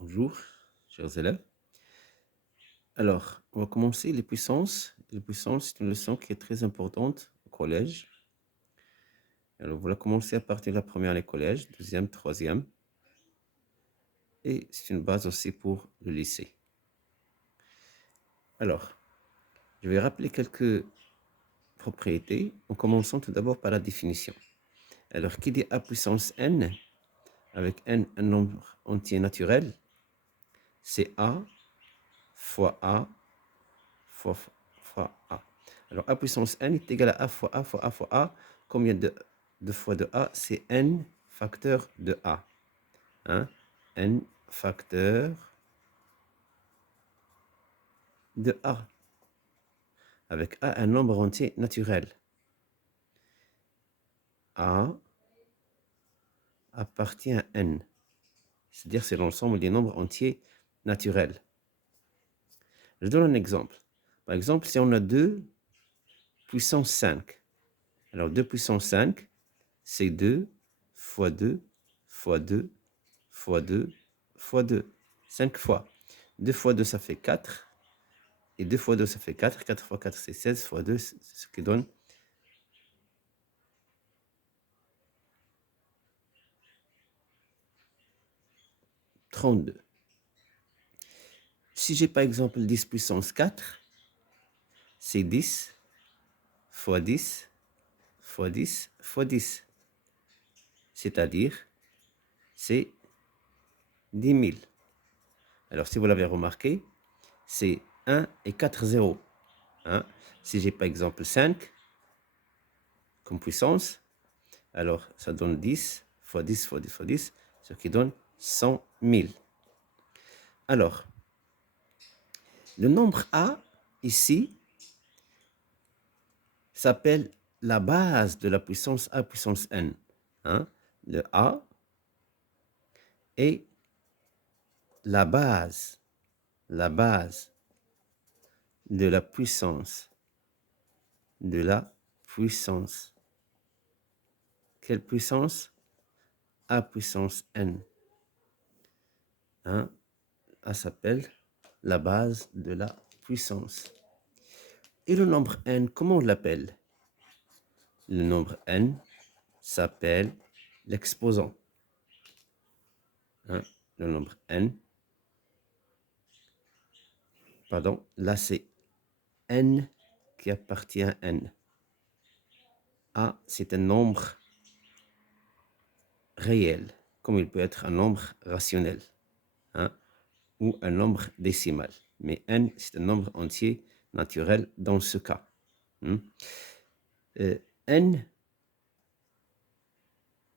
Bonjour, chers élèves. Alors, on va commencer les puissances. Les puissances, c'est une leçon qui est très importante au collège. Alors, on va commencer à partir de la première année collège, deuxième, troisième. Et c'est une base aussi pour le lycée. Alors, je vais rappeler quelques propriétés en commençant tout d'abord par la définition. Alors, qui dit A puissance n, avec n un nombre entier naturel, c'est A fois A fois A. Alors, A puissance n est égal à A fois A fois A fois A. Combien de fois de A? C'est n facteur de A. Hein? N facteur de A. Avec A, un nombre entier naturel. A appartient à n. C'est-à-dire c'est l'ensemble des nombres entiers naturels. Je donne un exemple. Par exemple, si on a 2 puissance 5. Alors 2 puissance 5, c'est 2 fois 2 fois 2 fois 2 fois 2. 5 fois. 2 fois 2, ça fait 4. Et 2 fois 2, ça fait 4. 4 fois 4, c'est 16 fois 2, c'est ce qui donne 32. Si j'ai par exemple 10 puissance 4, c'est 10 fois 10 fois 10 fois 10. C'est-à-dire, c'est 10 000. Alors, si vous l'avez remarqué, c'est 1 et 4 zéros. Hein? Si j'ai par exemple 5 comme puissance, alors ça donne 10 fois 10 fois 10 fois 10, ce qui donne 100 000. Alors, le nombre A, ici, s'appelle la base de la puissance A puissance n. Hein? Le A est la base de la puissance. De la puissance. Quelle puissance? A puissance n. Hein? A s'appelle la base de la puissance. Et le nombre n, comment on l'appelle? Le nombre n s'appelle l'exposant. Hein? Le nombre n, pardon, là c'est n qui appartient à n. A, c'est un nombre réel, comme il peut être un nombre rationnel, hein, ou un nombre décimal. Mais n, c'est un nombre entier naturel dans ce cas. N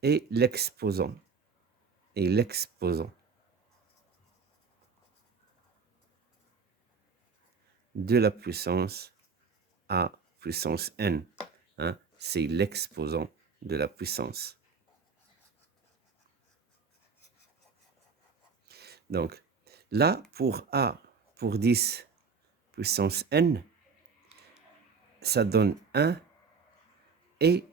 est l'exposant. Et l'exposant de la puissance A puissance n. Hein, c'est l'exposant de la puissance. Donc, là, pour A, pour 10 puissance n, ça donne 1 et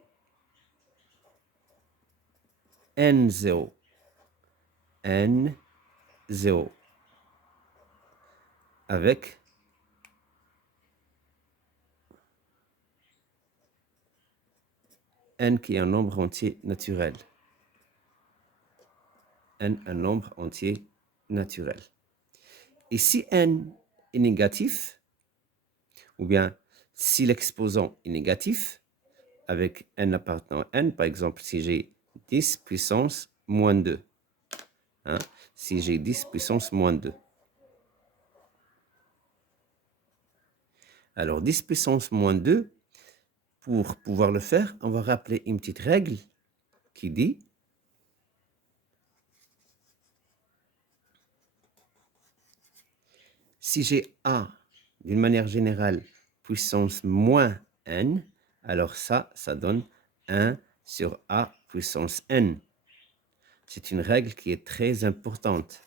n0. N0. Avec n qui est un nombre entier naturel. N, un nombre entier naturel. Et si n est négatif, ou bien si l'exposant est négatif, avec n appartenant à n, par exemple, si j'ai 10 puissance moins 2, hein, si j'ai 10 puissance moins 2, alors 10 puissance moins 2, pour pouvoir le faire, on va rappeler une petite règle qui dit si j'ai A, d'une manière générale, puissance moins n, alors ça donne 1 sur A puissance n. C'est une règle qui est très importante.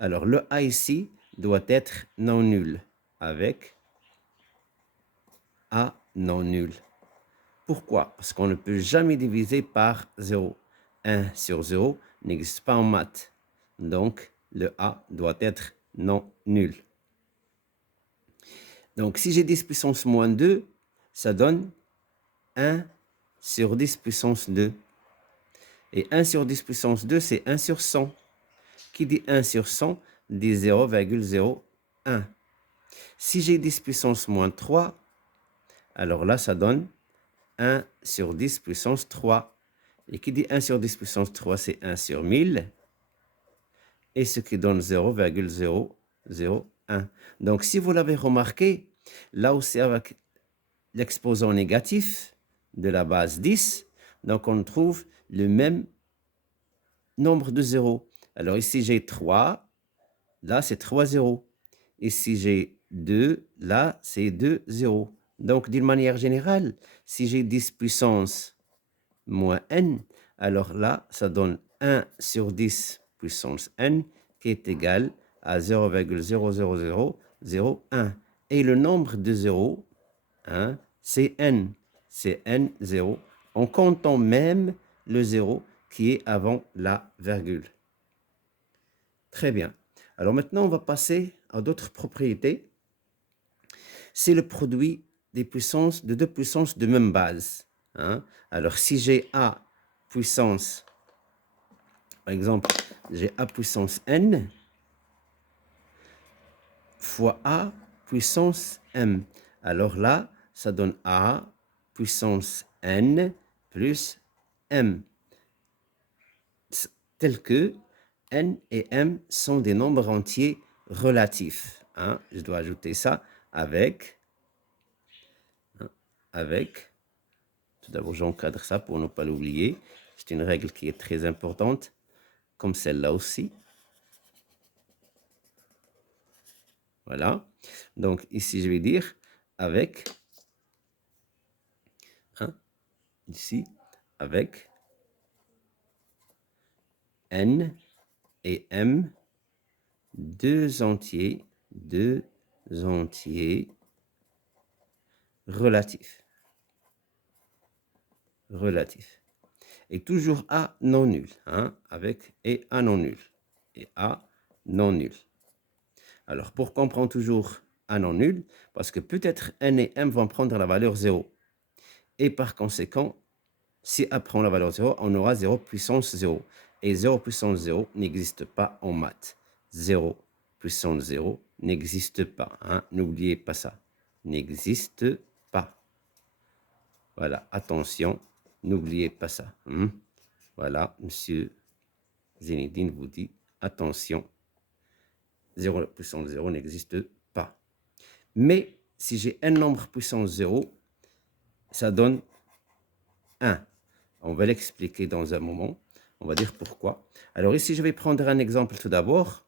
Alors, le A ici doit être non nul, avec A non nul. Pourquoi? Parce qu'on ne peut jamais diviser par 0. 1 sur 0 n'existe pas en maths. donc le A doit être non nul. Donc si j'ai 10 puissance moins 2, ça donne 1 sur 10 puissance 2. Et 1 sur 10 puissance 2, c'est 1 sur 100. Qui dit 1 sur 100 dit 0,01. Si j'ai 10 puissance moins 3, alors là, ça donne 1 sur 10 puissance 3. Et qui dit 1 sur 10 puissance 3, c'est 1 sur 1000. Et ce qui donne 0,001. Donc, si vous l'avez remarqué, là aussi avec l'exposant négatif de la base 10, donc on trouve le même nombre de zéros. Alors ici, j'ai 3, là, c'est 3 zéros. Ici, j'ai 2, là, c'est 2 zéros. Donc, d'une manière générale, si j'ai 10 puissance moins n, alors là, ça donne 1 sur 10 puissance n qui est égal à 0,00001. Et le nombre de zéros, hein, c'est n. C'est n0, en comptant même le zéro qui est avant la virgule. Très bien. Alors maintenant, on va passer à d'autres propriétés. C'est le produit des puissances, de deux puissances de même base. Hein. Alors, si j'ai A puissance, par exemple, j'ai A puissance n fois A puissance m. Alors là, ça donne A puissance n plus m. Tel que n et m sont des nombres entiers relatifs. Hein. Je dois ajouter ça avec, tout d'abord j'encadre ça pour ne pas l'oublier. C'est une règle qui est très importante, comme celle-là aussi. Voilà. Donc ici, je vais dire avec, hein, ici, avec n et m, deux entiers relatifs. Et toujours A non nul, hein, avec et A non nul. Et A non nul. Alors, pourquoi on prend toujours A non nul? Parce que peut-être n et m vont prendre la valeur 0. Et par conséquent, si A prend la valeur 0, on aura 0 puissance 0. Et 0 puissance 0 n'existe pas en maths. 0 puissance 0 n'existe pas. Hein? N'oubliez pas ça. N'existe pas. Voilà, attention, n'oubliez pas ça. Hein? Voilà, monsieur Zinedine vous dit, attention, 0 puissance 0 n'existe pas. Mais si j'ai un nombre puissance 0, ça donne 1. On va l'expliquer dans un moment. On va dire pourquoi. Alors ici, je vais prendre un exemple tout d'abord.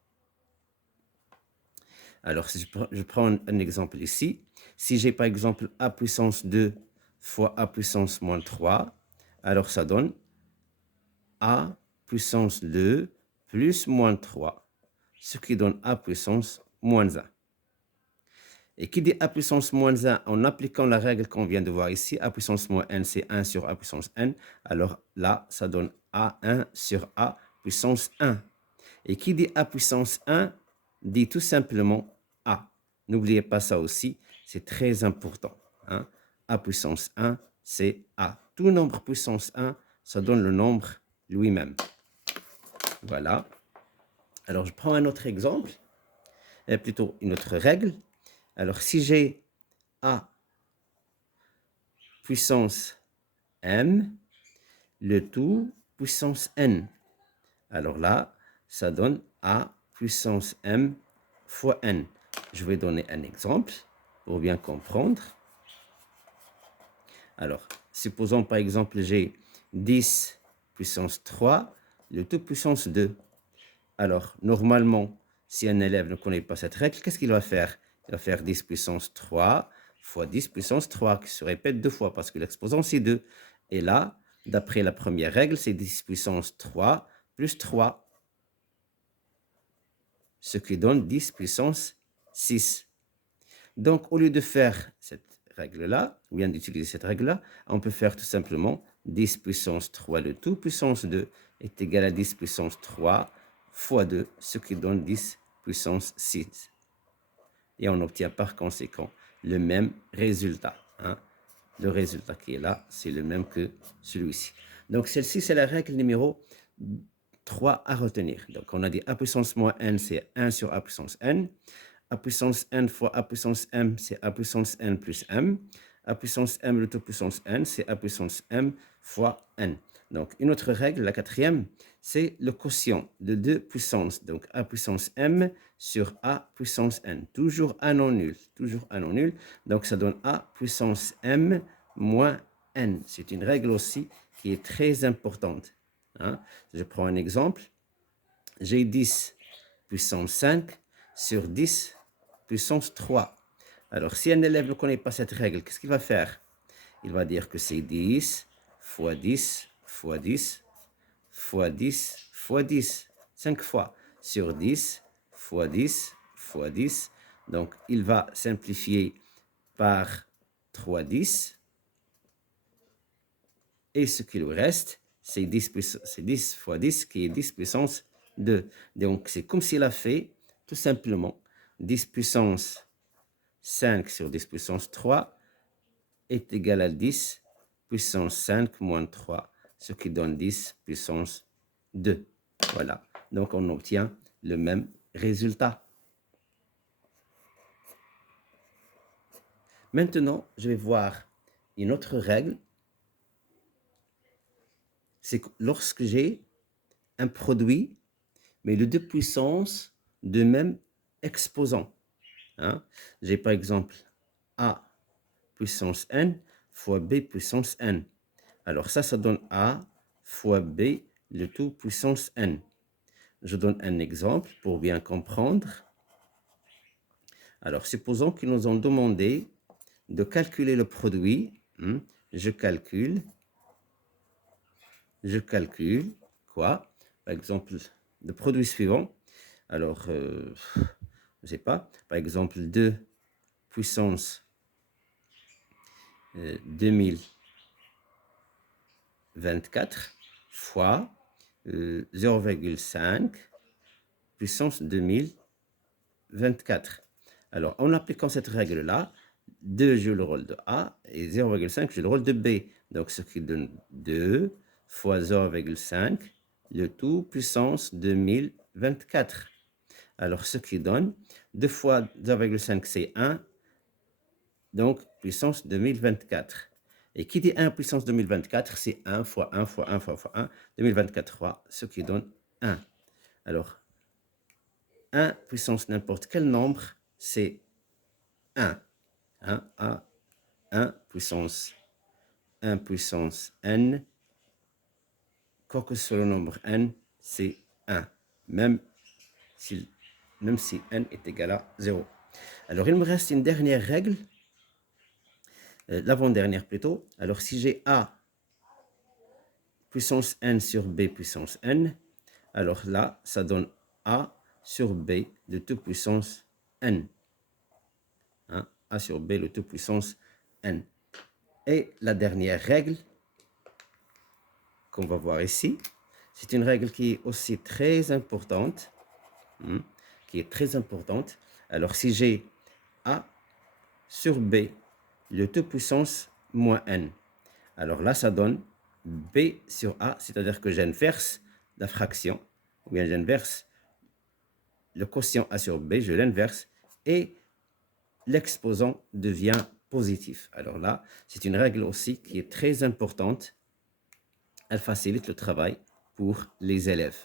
Alors, si je prends un exemple ici. Si j'ai par exemple A puissance 2 fois A puissance moins 3, alors ça donne A puissance 2 plus moins 3, ce qui donne A puissance moins 1. Et qui dit A puissance moins 1, en appliquant la règle qu'on vient de voir ici, A puissance moins n, c'est 1 sur A puissance n. Alors là, ça donne A1 sur A puissance 1. Et qui dit A puissance 1, dit tout simplement A. N'oubliez pas ça aussi, c'est très important. Hein? A puissance 1, c'est A. Tout nombre puissance 1, ça donne le nombre lui-même. Voilà. Alors, je prends un autre exemple, plutôt une autre règle. Alors, si j'ai A puissance m, le tout puissance n. Alors là, ça donne A puissance m fois n. Je vais donner un exemple pour bien comprendre. Alors, supposons par exemple j'ai 10 puissance 3, le tout puissance 2. Alors, normalement, si un élève ne connaît pas cette règle, qu'est-ce qu'il va faire? Il va faire 10 puissance 3 fois 10 puissance 3, qui se répète deux fois parce que l'exposant c'est 2. Et là, d'après la première règle, c'est 10 puissance 3 plus 3, ce qui donne 10 puissance 6. Donc, au lieu de faire cette règle-là, ou bien d'utiliser cette règle-là, on peut faire tout simplement 10 puissance 3, le tout puissance 2 est égal à 10 puissance 3 fois 2, ce qui donne 10 puissance 6. Et on obtient par conséquent le même résultat. Hein. Le résultat qui est là, c'est le même que celui-ci. Donc, celle-ci, c'est la règle numéro 3 à retenir. Donc, on a dit a puissance moins n, c'est 1 sur a puissance n. A puissance n fois a puissance m, c'est a puissance n plus m. A puissance m de toute puissance n, c'est a puissance m fois n. Donc, une autre règle, la quatrième, c'est le quotient de deux puissances. Donc, a puissance m sur a puissance n. Toujours a non nul. Toujours a non nul. Donc, ça donne a puissance m moins n. C'est une règle aussi qui est très importante. Hein? Je prends un exemple. J'ai 10 puissance 5 sur 10 puissance 3. Alors, si un élève ne connaît pas cette règle, qu'est-ce qu'il va faire? Il va dire que c'est 10 fois 10 fois 10 fois 10 fois 10, 5 fois sur 10 fois 10 fois 10. Donc, il va simplifier par 3 10. Et ce qui lui reste, c'est 10 fois 10 qui est 10 puissance 2. Donc, c'est comme s'il a fait, tout simplement, 10 puissance 5 sur 10 puissance 3 est égal à 10 puissance 5 moins 3, ce qui donne 10 puissance 2. Voilà. Donc, on obtient le même résultat. Maintenant, je vais voir une autre règle. C'est que lorsque j'ai un produit, mais les deux puissances de même exposant. Hein? J'ai par exemple A puissance n fois B puissance n. Alors ça donne A fois B le tout puissance n. Je donne un exemple pour bien comprendre. Alors, supposons qu'ils nous ont demandé de calculer le produit. Je calcule quoi? Par exemple, le produit suivant. Alors, je ne sais pas. Par exemple, 2 puissance 2024 fois 0,5 puissance 2024. Alors, en appliquant cette règle-là, 2 joue le rôle de A et 0,5 joue le rôle de B. Donc, ce qui donne 2 fois 0,5, le tout puissance 2024. Alors, ce qui donne 2 fois 0,5, c'est 1, donc puissance 2024. Et qui dit 1 puissance 2024, c'est 1 fois 1 fois 1 fois 1, 2024 fois, ce qui donne 1. Alors, 1 puissance n'importe quel nombre, c'est 1. 1 puissance n, quoi que ce soit le nombre n, c'est 1. Même si n est égal à 0. Alors, il me reste une dernière règle, l'avant-dernière plutôt. Alors, si j'ai A puissance n sur B puissance n, alors là, ça donne A sur B de tout puissance n. A sur B de tout puissance n. Et la dernière règle qu'on va voir ici, c'est une règle qui est aussi très importante. Alors, si j'ai A sur B, le tout puissance moins n, alors là, ça donne B sur A, c'est-à-dire que j'inverse la fraction, ou bien j'inverse le quotient A sur B, je l'inverse, et l'exposant devient positif. Alors là, c'est une règle aussi qui est très importante. Elle facilite le travail pour les élèves.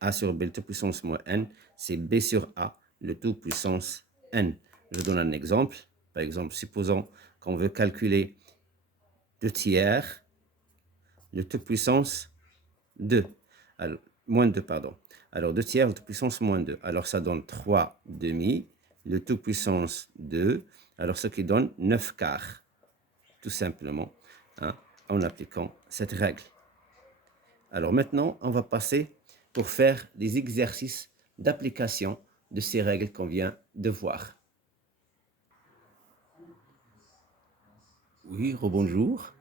A sur B, le tout puissance moins n, c'est B sur A, le tout puissance n. Je donne un exemple. Par exemple, supposons qu'on veut calculer 2 tiers, le tout puissance 2. Alors, moins 2, pardon. Alors, 2 tiers, le tout puissance moins 2. Alors, ça donne 3 demi, le tout puissance 2. Alors, ce qui donne 9 quarts, tout simplement, en appliquant cette règle. Alors, maintenant, on va passer pour faire des exercices d'application de ces règles qu'on vient de voir. Oui, rebonjour.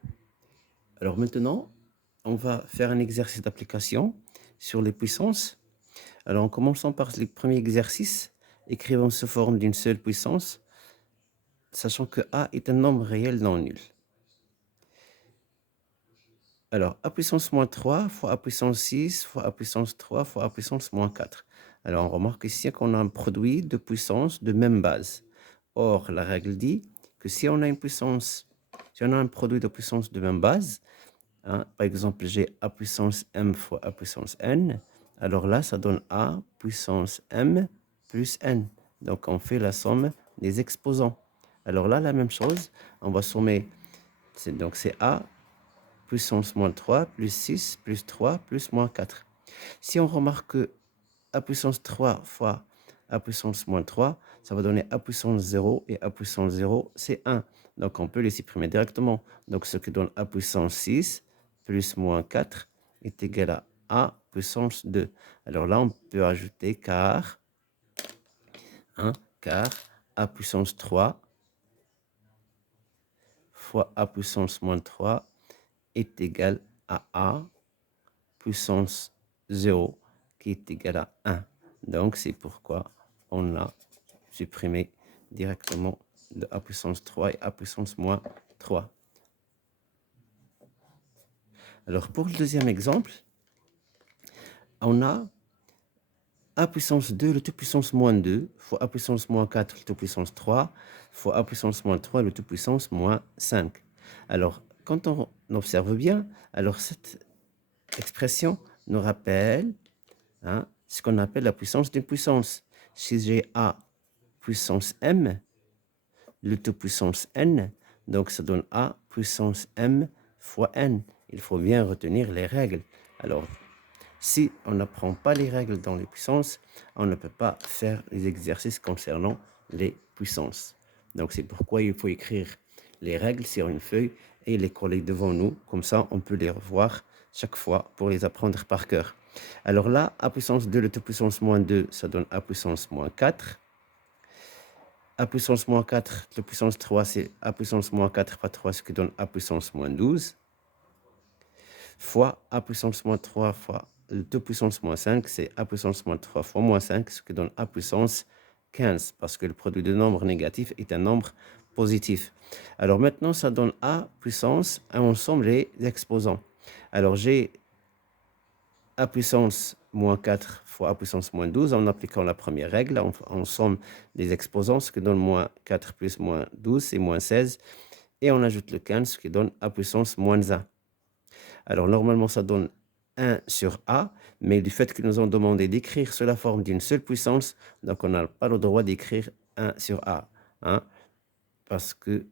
Alors maintenant, on va faire un exercice d'application sur les puissances Alors, en commençant par le premier exercice, écrivons sous forme d'une seule puissance, sachant que a est un nombre réel non nul. Alors, a puissance moins 3 fois a puissance 6 fois a puissance 3 fois a puissance moins 4. Alors, on remarque ici qu'on a un produit de puissance de même base. Or, la règle dit que si on a un produit de puissance de même base, hein, par exemple, j'ai a puissance m fois a puissance n, alors là, ça donne a puissance m plus n. Donc, on fait la somme des exposants. Alors là, la même chose, on va sommer, donc c'est a puissance moins 3 plus 6 plus 3 plus moins 4. Si on remarque que a puissance 3 fois a puissance moins 3, ça va donner a puissance 0, et a puissance 0, c'est 1. Donc, on peut les supprimer directement. Donc, ce qui donne a puissance 6 plus moins 4 est égal à a puissance 2. Alors là, on peut ajouter car a puissance 3 fois a puissance moins 3 est égal à a puissance 0 qui est égal à 1. Donc, c'est pourquoi on a supprimé directement de a puissance 3 et a puissance moins 3. Alors, pour le deuxième exemple, on a a puissance 2, le tout puissance moins 2, fois a puissance moins 4, le tout puissance 3, fois a puissance moins 3, le tout puissance moins 5. Alors, quand on observe bien, alors cette expression nous rappelle ce qu'on appelle la puissance d'une puissance. Si j'ai a puissance m, le tout puissance n, donc ça donne a puissance m fois n. Il faut bien retenir les règles. Alors, si on n'apprend pas les règles dans les puissances, on ne peut pas faire les exercices concernant les puissances. Donc, c'est pourquoi il faut écrire les règles sur une feuille et les coller devant nous. Comme ça, on peut les revoir chaque fois pour les apprendre par cœur. Alors là, a puissance 2, le tout puissance moins 2, ça donne a puissance moins 4. A puissance moins 4, le puissance 3, c'est a puissance moins 4 fois 3, ce qui donne a puissance moins 12. Fois a puissance moins 3 fois le tout puissance moins 5, c'est a puissance moins 3 fois moins 5, ce qui donne a puissance 15, parce que le produit de nombres négatifs est un nombre positif. Alors maintenant, ça donne a puissance, on somme les exposants. Alors j'ai a puissance moins 4 fois a puissance moins 12, en appliquant la première règle, on somme les exposants, ce qui donne moins 4 plus moins 12, c'est moins 16, et on ajoute le 15, ce qui donne a puissance moins 1. Alors normalement, ça donne 1 sur a, mais du fait qu'ils nous ont demandé d'écrire sous la forme d'une seule puissance, donc on n'a pas le droit d'écrire 1 sur a, parce que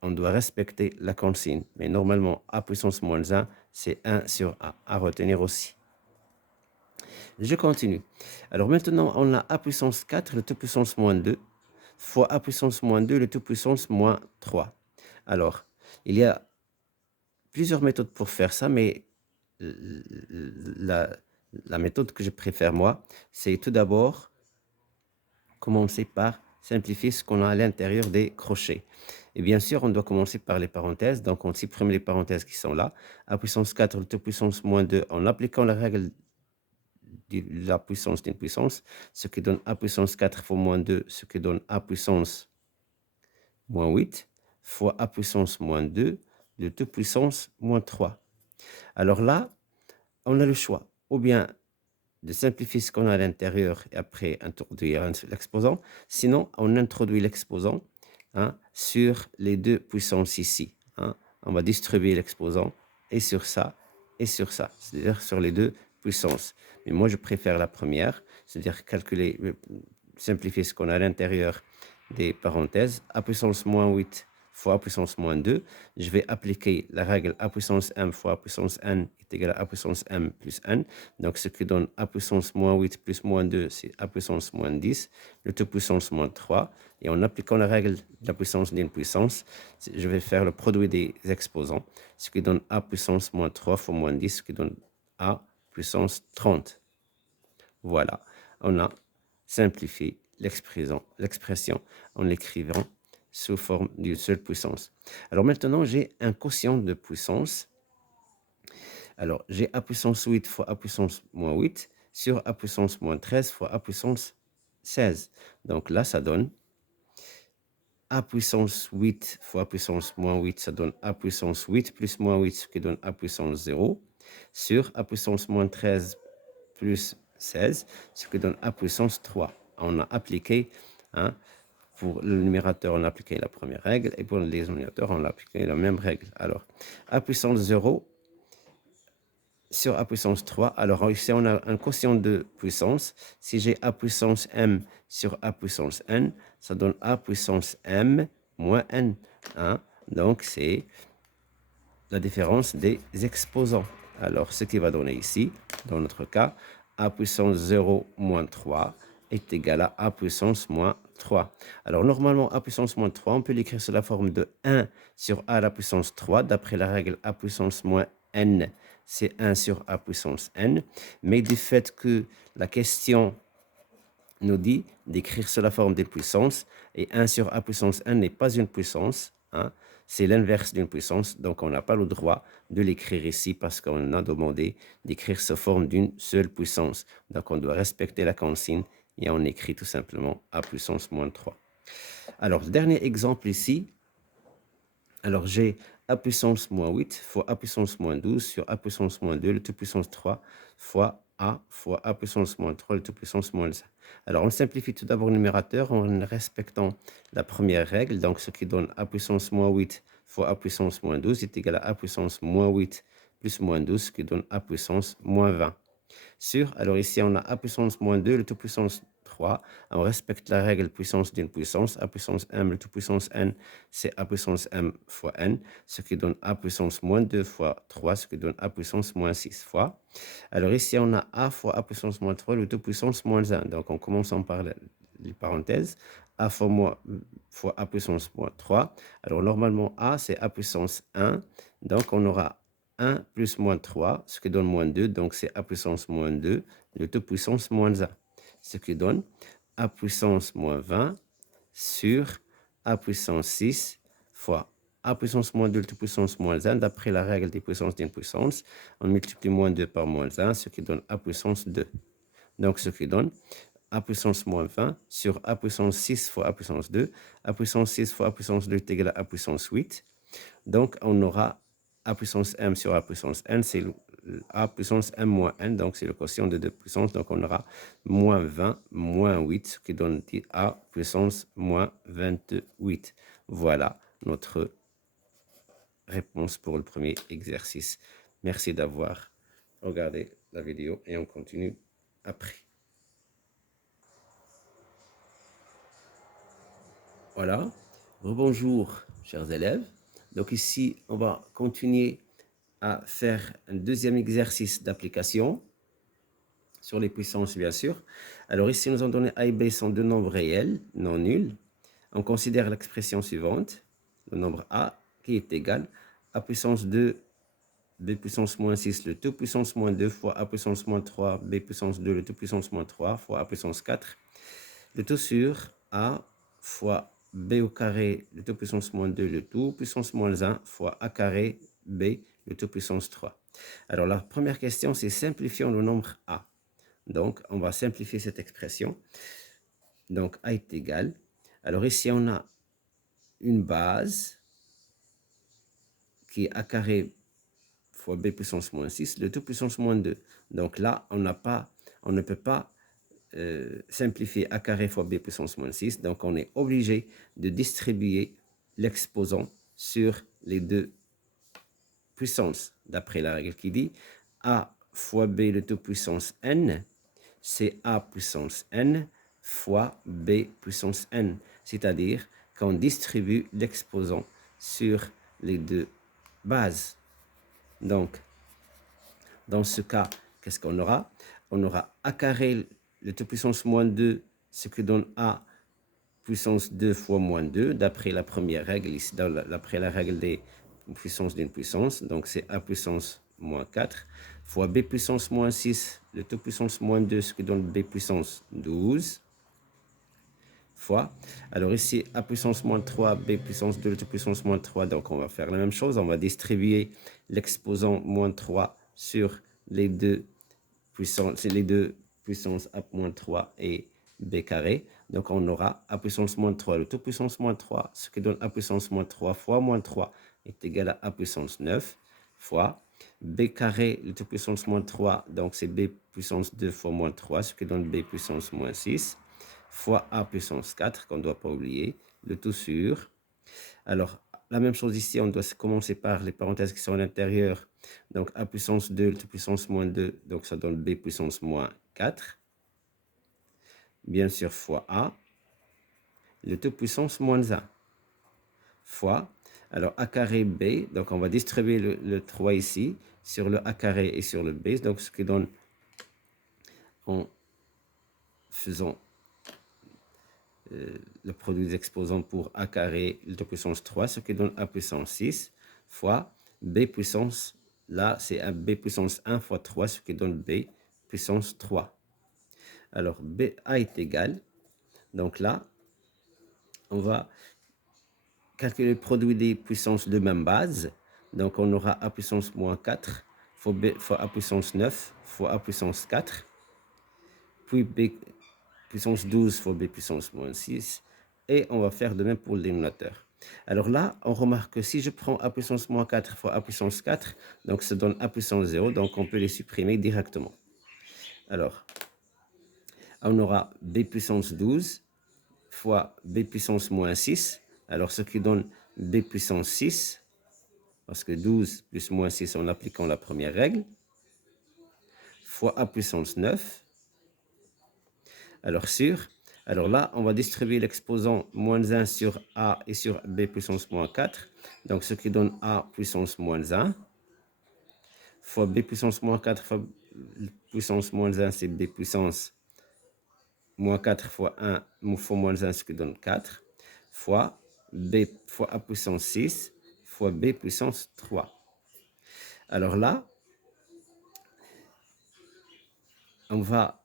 on doit respecter la consigne. Mais normalement, a puissance moins 1, c'est 1 sur a, à retenir aussi. Je continue. Alors maintenant, on a a puissance 4, le tout puissance moins 2, fois a puissance moins 2, le tout puissance moins 3. Alors, il y a plusieurs méthodes pour faire ça, mais la méthode que je préfère, moi, c'est tout d'abord commencer par simplifier ce qu'on a à l'intérieur des crochets. Et bien sûr, on doit commencer par les parenthèses. Donc, on supprime les parenthèses qui sont là. A puissance 4, le tout puissance moins 2, en appliquant la règle de la puissance d'une puissance, ce qui donne a puissance 4 fois moins 2, ce qui donne a puissance moins 8, fois a puissance moins 2, le tout puissance moins 3. Alors là, on a le choix, ou bien de simplifier ce qu'on a à l'intérieur et après introduire l'exposant. Sinon, on introduit l'exposant sur les deux puissances ici. On va distribuer l'exposant et sur ça, c'est-à-dire sur les deux puissances. Mais moi, je préfère la première, c'est-à-dire calculer, simplifier ce qu'on a à l'intérieur des parenthèses. A puissance moins 8 fois a puissance moins 2, je vais appliquer la règle a puissance m fois a puissance n est égal à a puissance m plus n. Donc, ce qui donne a puissance moins 8 plus moins 2, c'est a puissance moins 10, le tout puissance moins 3. Et en appliquant la règle de la puissance d'une puissance, je vais faire le produit des exposants, ce qui donne a puissance moins 3 fois moins 10, ce qui donne a puissance 30. Voilà, on a simplifié l'expression en l'écrivant sous forme d'une seule puissance. Alors maintenant, j'ai un quotient de puissance. Alors, j'ai a puissance 8 fois a puissance moins 8, sur a puissance moins 13 fois a puissance 16. Donc là, ça donne a puissance 8 fois a puissance moins 8, ça donne a puissance 8 plus moins 8, ce qui donne a puissance 0, sur a puissance moins 13 plus 16, ce qui donne a puissance 3. On a appliqué, hein, pour le numérateur, on a appliqué la première règle, et pour le dénominateur, on a appliqué la même règle. Alors, a puissance 0 sur a puissance 3. Alors, ici, on a un quotient de puissance. Si j'ai a puissance m sur a puissance n, ça donne a puissance m moins n. Hein? Donc, c'est la différence des exposants. Alors, ce qui va donner ici, dans notre cas, a puissance 0 moins 3 est égal à a puissance moins 3. Alors, normalement, a puissance moins 3, on peut l'écrire sous la forme de 1 sur a à la puissance 3, d'après la règle a puissance moins n, c'est 1 sur a puissance n. Mais du fait que la question nous dit d'écrire sous la forme des puissances, et 1 sur a puissance n n'est pas une puissance, hein, c'est l'inverse d'une puissance, donc on n'a pas le droit de l'écrire ici parce qu'on a demandé d'écrire sous forme d'une seule puissance. Donc on doit respecter la consigne et on écrit tout simplement a puissance moins 3. Alors, dernier exemple ici. Alors, j'ai a puissance moins 8 fois a puissance moins 12 sur a puissance moins 2, le tout puissance 3 fois a puissance moins 3, le tout puissance moins 1. Alors, on simplifie tout d'abord le numérateur en respectant la première règle. Donc, ce qui donne a puissance moins 8 fois a puissance moins 12 est égal à a puissance moins 8 plus moins 12, ce qui donne a puissance moins 20. Alors ici, on a a puissance moins 2, le tout puissance 3. On respecte la règle puissance d'une puissance. A puissance m, le tout puissance n, c'est a puissance m fois n, ce qui donne a puissance moins 2 fois 3, ce qui donne a puissance moins 6 fois. Alors ici, on a a fois a puissance moins 3, le tout puissance moins 1. Donc, on commence par les parenthèses. A fois a puissance moins 3. Alors, normalement, a, c'est a puissance 1. Donc, on aura 1 plus moins 3, ce qui donne moins 2. Donc, c'est a puissance moins 2, le tout puissance moins 1. Ce qui donne a puissance moins 20 sur a puissance 6 fois a puissance moins 2, le tout puissance moins 1. D'après la règle des puissances d'une puissance, on multiplie moins 2 par moins 1, ce qui donne a puissance 2. Donc, ce qui donne a puissance moins 20 sur a puissance 6 fois a puissance 2. A puissance 6 fois a puissance 2 est égal à a puissance 8. Donc, on aura a puissance m sur a puissance n, c'est a puissance m moins n, donc c'est le quotient de deux puissances. Donc, on aura moins 20 moins 8, ce qui donne a puissance moins 28. Voilà notre réponse pour le premier exercice. Merci d'avoir regardé la vidéo et on continue après. Voilà. Rebonjour, chers élèves. Donc ici, on va continuer à faire un deuxième exercice d'application sur les puissances, bien sûr. Alors ici, nous avons donné a et b sont deux nombres réels, non nuls. On considère l'expression suivante, le nombre a qui est égal à puissance 2, b puissance moins 6, le tout puissance moins 2 fois a puissance moins 3, b puissance 2, le tout puissance moins 3 fois a puissance 4. Le tout sur a fois b au carré, le tout puissance moins 2, le tout puissance moins 1 fois a carré, b, le tout puissance 3. Alors, la première question, c'est simplifions le nombre a. Donc, on va simplifier cette expression. Donc, a est égal. Alors, ici, on a une base qui est a carré fois b puissance moins 6, le tout puissance moins 2. Donc là, on ne peut pas simplifier a carré fois b puissance moins 6. Donc, on est obligé de distribuer l'exposant sur les deux puissances, d'après la règle qui dit a fois b le tout puissance n, c'est a puissance n fois b puissance n. C'est-à-dire qu'on distribue l'exposant sur les deux bases. Donc, dans ce cas, qu'est-ce qu'on aura? On aura a carré le tout puissance moins 2, ce qui donne a puissance 2 fois moins 2, d'après la première règle, ici, d'après la règle des puissances d'une puissance. Donc, c'est a puissance moins 4 fois b puissance moins 6, le tout puissance moins 2, ce qui donne b puissance 12 fois. Alors ici, a puissance moins 3, b puissance 2, le tout puissance moins 3. Donc, on va faire la même chose. On va distribuer l'exposant moins 3 sur les deux puissance, c'est les deux puissance a moins 3 et b carré. Donc, on aura a puissance moins 3, le tout puissance moins 3, ce qui donne a puissance moins 3 fois moins 3 est égal à a puissance 9 fois b carré, le tout puissance moins 3, donc c'est b puissance 2 fois moins 3, ce qui donne b puissance moins 6, fois a puissance 4, qu'on ne doit pas oublier, le tout sur. Alors, la même chose ici, on doit commencer par les parenthèses qui sont à l'intérieur. Donc, a puissance 2, le tout puissance moins 2, donc ça donne b puissance moins 4. Bien sûr, fois a, le tout puissance moins 1, fois, alors a carré b, donc on va distribuer le 3 ici, sur le a carré et sur le b, donc ce qui donne, en faisant le produit des exposants pour a carré, le tout puissance 3, ce qui donne a puissance 6, fois b puissance, là c'est un b puissance 1 fois 3, ce qui donne b puissance 3. Alors, a est égal, donc là, on va calculer le produit des puissances de même base. Donc, on aura a puissance moins 4 fois a puissance 9 fois a puissance 4. Puis b puissance 12 fois b puissance moins 6. Et on va faire de même pour le dénominateur. Alors là, on remarque que si je prends a puissance moins 4 fois a puissance 4, donc ça donne a puissance 0. Donc, on peut les supprimer directement. Alors, on aura b puissance 12 fois b puissance moins 6. Alors, ce qui donne b puissance 6, parce que 12 plus moins 6 en appliquant la première règle, fois a puissance 9. Alors là, on va distribuer l'exposant moins 1 sur a et sur b puissance moins 4. Donc, ce qui donne a puissance moins 1, fois b puissance moins 4 fois puissance moins 1, c'est b puissance moins 4 fois 1 fois moins 1, ce qui donne 4, fois b fois a puissance 6 fois b puissance 3. Alors là, on va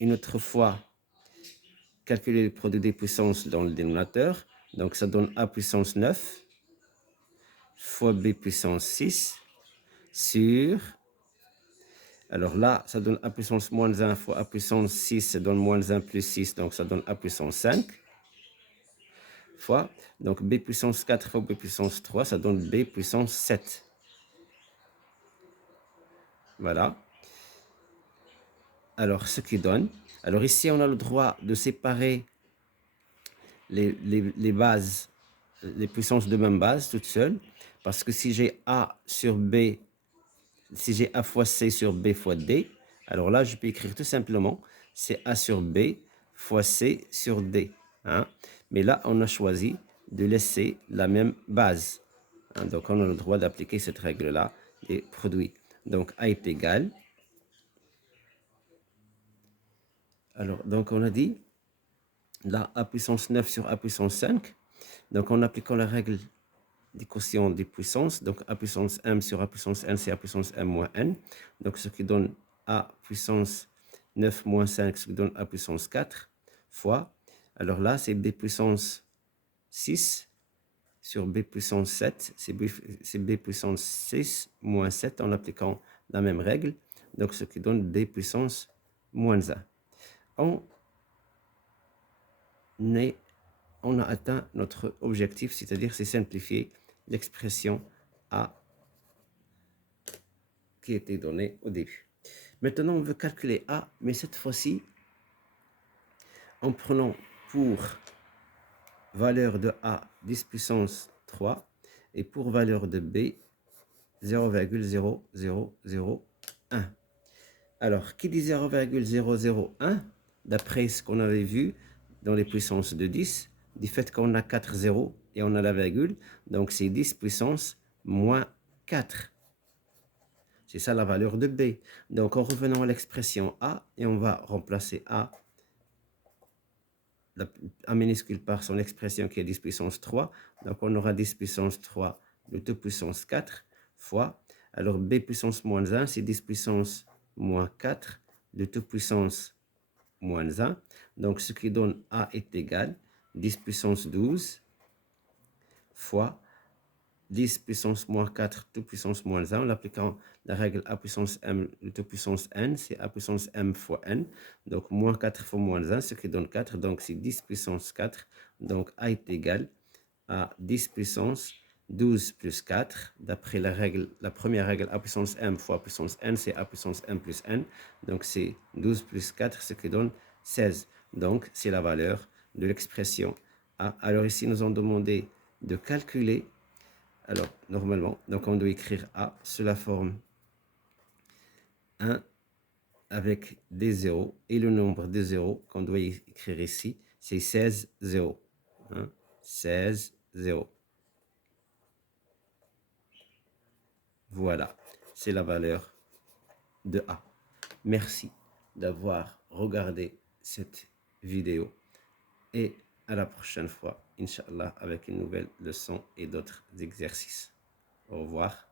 une autre fois calculer le produit des puissances dans le dénominateur. Donc, ça donne a puissance 9 fois b puissance 6 sur... Alors là, ça donne a puissance moins 1 fois a puissance 6, ça donne moins 1 plus 6, donc ça donne a puissance 5 fois, donc b puissance 4 fois b puissance 3, ça donne b puissance 7. Voilà. Alors, ce qui donne... Alors ici, on a le droit de séparer les bases, les puissances de même base toutes seules, parce que si j'ai a sur b, si j'ai a fois c sur b fois d, alors là, je peux écrire tout simplement, c'est a sur b fois c sur d. Hein? Mais là, on a choisi de laisser la même base. Hein? Donc, on a le droit d'appliquer cette règle-là des produits. Donc, a est égal. Alors, donc, on a dit, là, a puissance 9 sur a puissance 5. Donc, en appliquant la règle des quotients des puissances, donc a puissance m sur a puissance n, c'est a puissance m moins n. Donc, ce qui donne a puissance 9 moins 5, ce qui donne a puissance 4, fois, alors là, c'est b puissance 6 sur b puissance 7, c'est b puissance 6 moins 7 en appliquant la même règle, donc ce qui donne b puissance moins 1. On a atteint notre objectif, c'est-à-dire c'est simplifier l'expression A qui était donnée au début. Maintenant, on veut calculer A, mais cette fois-ci, en prenant pour valeur de A 10 puissance 3 et pour valeur de B 0,0001. Alors, qui dit 0,001, d'après ce qu'on avait vu dans les puissances de 10, du fait qu'on a 4 zéros et on a la virgule, donc c'est 10 puissance moins 4. C'est ça la valeur de B. Donc, en revenant à l'expression A, et on va remplacer A minuscule par son expression qui est 10 puissance 3. Donc, on aura 10 puissance 3 de 2 puissance 4 fois. Alors, B puissance moins 1, c'est 10 puissance moins 4 de 2 puissance moins 1. Donc, ce qui donne A est égal 10 puissance 12 fois 10 puissance moins 4 tout puissance moins 1, en appliquant la règle a puissance m tout puissance n, c'est a puissance m fois n. Donc moins 4 fois moins 1, ce qui donne 4. Donc c'est 10 puissance 4. Donc a est égal à 10 puissance 12 plus 4. D'après la première règle, a puissance m fois a puissance n, c'est a puissance m plus n. Donc c'est 12 plus 4, ce qui donne 16. Donc c'est la valeur de l'expression a. Alors ici, nous avons demandé de calculer. Alors, normalement, donc on doit écrire a sous la forme 1 avec des zéros. Et le nombre de zéros qu'on doit écrire ici, c'est 16 zéros. 16 zéros. Voilà, c'est la valeur de A. Merci d'avoir regardé cette vidéo et à la prochaine fois, Inch'Allah, avec une nouvelle leçon et d'autres exercices. Au revoir.